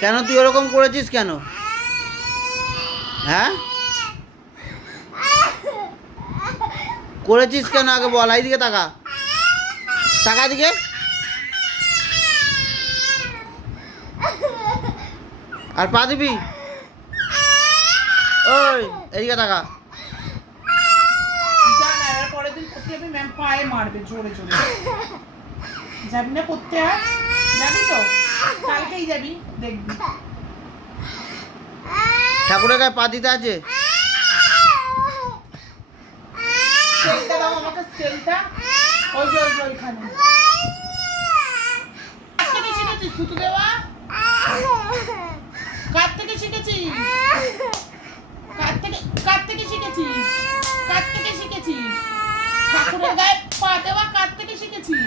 কেন তুই ওরকম করেছিস কেন? হ্যাঁ? করেছিস কেন আগে বল এইদিকে তাকা। তাকা দিকে আর পা দিবি। ওই, এদিকে তাকা। পায়ে মারবে, জোরে জোরে। যাবি না করতে আর? যাবি তো? যাবি? দেখবি। ঠাকুরের গায়ে পা দিতে আছে? স্কেলটা দাও আমাকে স্কেলটা ওই যে ওই যে ওইখানে। থেকে শিখেছিস থুতু দেওয়া? কার থেকে শিখেছিস? কার থেকে কার থেকে শিখেছিস? কার থেকে শিখেছিস? ঠাকুরের গায়ে পা দেওয়া কার থেকে শিখেছিস?